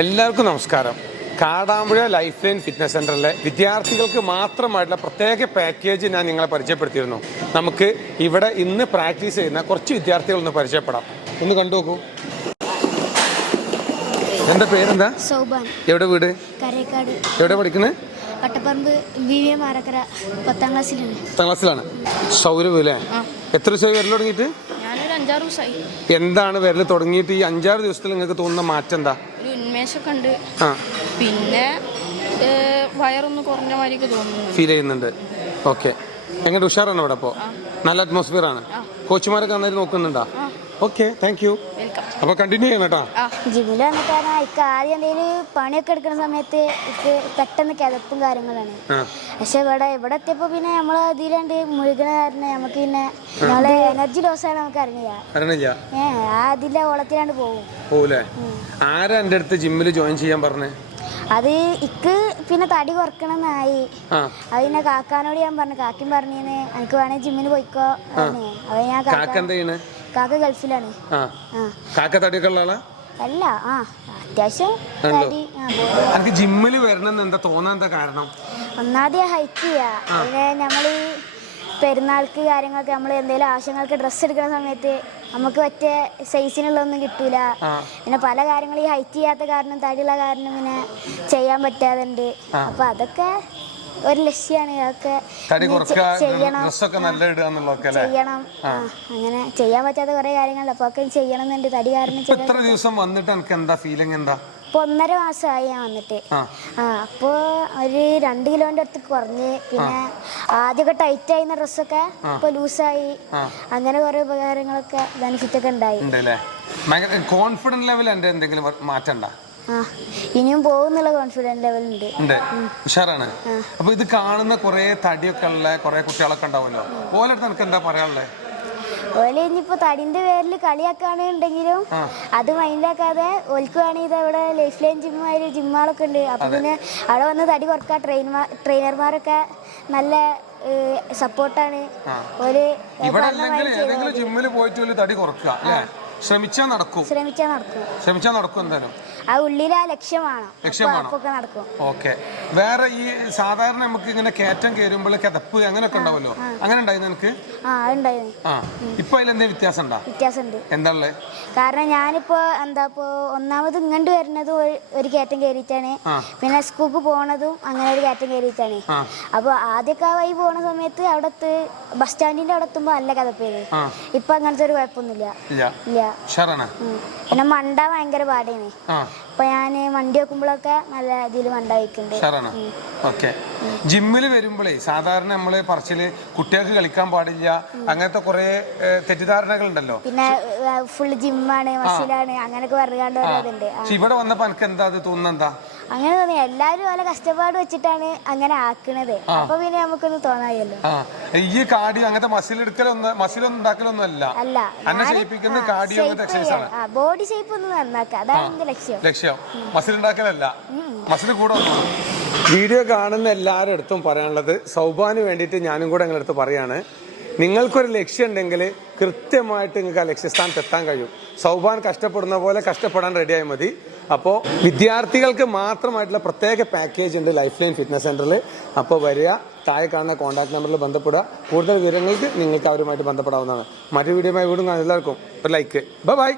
എല്ലാവർക്കും നമസ്കാരം. Kadampuzha life line fitness സെൻ്ററിലെ വിദ്യാർത്ഥികൾക്ക് മാത്രമായിട്ടുള്ള പ്രത്യേക പാക്കേജ് ഞാൻ നിങ്ങളെ പരിചയപ്പെടുത്തിയിരുന്നു. നമുക്ക് ഇവിടെ ഇന്ന് പ്രാക്ടീസ് ചെയ്യുന്ന കുറച്ച് വിദ്യാർത്ഥികളൊന്ന് പരിചയപ്പെടാം. ഒന്ന് കണ്ടു നോക്കൂ. എൻ്റെ പേരെന്താ? സൗബാൻ. എവിടെ വീട്? കരേക്കാട്. എവിടെ പഠിക്കുന്നത്? വട്ടപ്പറമ്പ് വിവിഎം ആരക്കര 10ാം ക്ലാസ്സിലാണ്. 10ാം ക്ലാസ്സിലാണ്. സൗരവ് അല്ലേ? എത്ര ദിവസമായി വരൽ തുടങ്ങിയിട്ട്? ഞാനൊരു 5-6 ദിവസമായി. എന്താണ് വരൽ തുടങ്ങിയിട്ട് ഈ 5-6 ദിവസത്തിൽ നിങ്ങൾക്ക് തോന്നുന്ന മാറ്റം എന്താ? ഒരു ഉന്മേഷമൊക്കെ ഉണ്ട്. പിന്നെ വയറൊന്ന് കുറഞ്ഞ മാതിരിയൊക്കെ തോന്നുന്നു, ഫീൽ ചെയ്യുന്നുണ്ട്. ഓക്കെ, എങ്ങനെ ഉഷാറാണ് ഇവിടെ? അപ്പോൾ നല്ല അറ്റ്മോസ്ഫിയർ ആണ്. കോച്ചുമാരൊക്കെ നന്നായിട്ട് നോക്കുന്നുണ്ടോ? Okay, thank you. അപ്പൊ കണ്ടിന്യൂ ചെയ്യണം കേട്ടോ. ജിമ്മിൽ വന്നിട്ട് ആദ്യം എന്തെങ്കിലും പണിയൊക്കെ എടുക്കുന്ന സമയത്ത് പെട്ടെന്ന് കിതപ്പും കാര്യങ്ങളാണ്. പക്ഷെ ഇവിടെ എത്തിയപ്പോ പിന്നെ നമ്മള് ഇതിലുണ്ട് മുഴുകണ കാരണം നമുക്ക് പിന്നെ നമ്മളെ എനർജി ലോസ് ആണ് നമുക്ക് അറിഞ്ഞില്ല. അതിലെ ഓളത്തിലാണ്ട് പോകൂലേ? ആരാ എന്റെ അടുത്ത് ജിമ്മിൽ ജോയിൻ ചെയ്യാൻ പറഞ്ഞേ? അത് ഇക്ക് പിന്നെ തടി കുറക്കണമെന്നായി. അത് പിന്നെ കാക്കാനോട് ഞാൻ പറഞ്ഞു. കാക്കും പറഞ്ഞേന് എനിക്ക് വേണേ ജിമ്മിന് പോയിക്കോ പറഞ്ഞേ. അത് ഞാൻ കാക്ക ഗൾഫിലാണ്. അല്ല, അത്യാവശ്യം ജിമ്മില് വരണം എന്താ തോന്നാൻ എന്താ കാരണം? ഒന്നാമത് ഹൈറ്റ് ചെയ്യാ. അതിന് നമ്മള് പെരുന്നാൾക്ക് കാര്യങ്ങൾക്ക് നമ്മൾ എന്തെങ്കിലും ആവശ്യങ്ങൾക്ക് ഡ്രസ്സ് എടുക്കുന്ന സമയത്ത് നമുക്ക് പറ്റിയ സൈസിനുള്ളതൊന്നും കിട്ടൂല. പിന്നെ പല കാര്യങ്ങളും ഈ ഹൈറ്റ് ചെയ്യാത്ത കാരണം, തടിയുള്ള കാരണം പിന്നെ ചെയ്യാൻ പറ്റാതുണ്ട്. അപ്പൊ അതൊക്കെ ഒരു ലക്ഷ്യമാണ്. അതൊക്കെ ചെയ്യണം. അങ്ങനെ ചെയ്യാൻ പറ്റാത്ത കുറെ കാര്യങ്ങളുണ്ട്. അപ്പൊ ഒക്കെ ചെയ്യണം എന്നുണ്ട്. തടി കാരണം ഇപ്പൊ 1.5 മാസമായി ഞാൻ വന്നിട്ട്. അപ്പൊ ഒരു 2 കിലോന്റെ അടുത്ത് കുറഞ്ഞ്. പിന്നെ ആദ്യമൊക്കെ ടൈറ്റ് ആയിരുന്ന ഡ്രസ്സൊക്കെ ഇപ്പൊ ലൂസായി. അങ്ങനെ കുറെ ഉപകാരങ്ങളൊക്കെ ബെനിഫിറ്റ് ഒക്കെ ഉണ്ടായി. കോൺഫിഡൻസ് ലെവൽ എന്തെങ്കിലും മാറ്റണ്ട? ഇനിയും പോകുന്നുള്ള കോൺഫിഡൻസ് ലെവൽ ഉണ്ട്. ഉഷാറാണ്. അപ്പൊ ഇത് കാണുന്ന കുറെ തടിയൊക്കെ ഉള്ള കുറെ കുട്ടികളൊക്കെ ഉണ്ടാവുമല്ലോ, ഓലടുത്ത് എനിക്ക് എന്താ പറയാനുള്ളത്? ഓലെ ഇനിയിപ്പോ തടിന്റെ പേരിൽ കളിയാക്കാണെന്നുണ്ടെങ്കിലും അത് മൈൻഡാക്കാതെ ഓൽക്ക് വേണമെങ്കിൽ ഇവിടെ ലൈഫ് ലൈൻ ജിമ്മുകളൊക്കെ ഉണ്ട്. അപ്പൊ പിന്നെ അവിടെ വന്ന് തടി കുറക്കാൻ ട്രെയിനർമാരൊക്കെ നല്ല സപ്പോർട്ടാണ്. ജിമ്മിൽ പോയിട്ട് തടി കുറക്കുക ശ്രമിച്ചാൽ നടക്കും. എന്തായാലും ആ ഉള്ളിൽ ആ ലക്ഷ്യമാണ്. ഓക്കെ. വേറെ ഈ സാധാരണ നമുക്ക് ഇങ്ങനെ കയറ്റം കയറുമ്പോൾ കിതപ്പ് അങ്ങനെയൊക്കെ ഉണ്ടാവല്ലോ, അങ്ങനെ ഉണ്ടായിരുന്നു എനിക്ക്? ഇപ്പൊ അതിലെന്തെങ്കിലും വ്യത്യാസം ഉണ്ടോ? വ്യത്യാസമുണ്ട്. എന്താ ഉള്ളത്? കാരണം ഞാനിപ്പോ ഒന്നാമത് ഇങ്ങോട്ട് വരുന്നതും ഒരു കയറ്റം കയറിയിട്ടാണ്. പിന്നെ സ്കൂൾക്ക് പോണതും അങ്ങനെ ഒരു കയറ്റം കയറിയിട്ടാണ്. അപ്പൊ ആദ്യമൊക്കെ വഴി പോണ സമയത്ത് അവിടെ ബസ് സ്റ്റാൻഡിന്റെ അവിടെ എത്തുമ്പോ നല്ല കിതപ്പേന്. ഇപ്പൊ അങ്ങനത്തെ ഒരു കുഴപ്പമൊന്നുമില്ല. പിന്നെ മണ്ട ഭയങ്കര പാടേന്. ഇപ്പൊ ഞാന് വണ്ടി വെക്കുമ്പോഴൊക്കെ നല്ല ഇതിൽ മണ്ട വയ്ക്കുന്നുണ്ട്. ജിമ്മില് വരുമ്പോഴേ സാധാരണ നമ്മള് പറച്ചില് കുട്ടികൾക്ക് കളിക്കാൻ പാടില്ല അങ്ങനത്തെ കുറെ തെറ്റിദ്ധാരണകൾ ഉണ്ടല്ലോ. പിന്നെ ഫുള്ള് ജിമ്മാണ്, മസിലാണ് അങ്ങനെയൊക്കെ പറഞ്ഞുകൊണ്ട്. ഇവിടെ വന്നപ്പോ എനിക്ക് എന്താ തോന്നുന്നെന്താ? അങ്ങനെ തോന്നി. എല്ലാരും നല്ല കഷ്ടപ്പാട് വെച്ചിട്ടാണ് അങ്ങനെ ആക്കണത്. അപ്പൊ പിന്നെ നമുക്കൊന്നും തോന്നായല്ലോ. ഈ കാർഡിയോ അങ്ങനത്തെ മസിലൊന്നും ഉണ്ടാക്കലൊന്നും അല്ല. ബോഡി ഷേപ്പ് ഒന്ന് നന്നാക്കുക, അതാണ് എന്റെ ലക്ഷ്യം. മസിൽ ഉണ്ടാക്കലല്ല, മസിൽ കൂടെ. വീഡിയോ കാണുന്ന എല്ലാവരുടെ അടുത്തും പറയാനുള്ളത്, സൗബാന് വേണ്ടിയിട്ട് ഞാനും കൂടെ നിങ്ങളുടെ അടുത്ത് പറയാണ്, നിങ്ങൾക്കൊരു ലക്ഷ്യം ഉണ്ടെങ്കിൽ കൃത്യമായിട്ട് നിങ്ങൾക്ക് ആ ലക്ഷ്യസ്ഥാനത്ത് എത്താൻ കഴിയും. സൗബാൻ കഷ്ടപ്പെടുന്ന പോലെ കഷ്ടപ്പെടാൻ റെഡിയായി മതി. അപ്പോൾ വിദ്യാർത്ഥികൾക്ക് മാത്രമായിട്ടുള്ള പ്രത്യേക പാക്കേജ് ഉണ്ട് ലൈഫ് ലൈൻ ഫിറ്റ്നസ് സെൻ്ററിൽ. അപ്പോൾ വരിക, താഴെ കാണുന്ന കോൺടാക്ട് നമ്പറിൽ ബന്ധപ്പെടുക. കൂടുതൽ വിവരങ്ങൾക്ക് നിങ്ങൾക്ക് അവരുമായിട്ട് ബന്ധപ്പെടാവുന്നതാണ്. മറ്റു വീഡിയോയുമായി വീണ്ടും എല്ലാവർക്കും ഒരു ലൈക്ക്. ബൈ.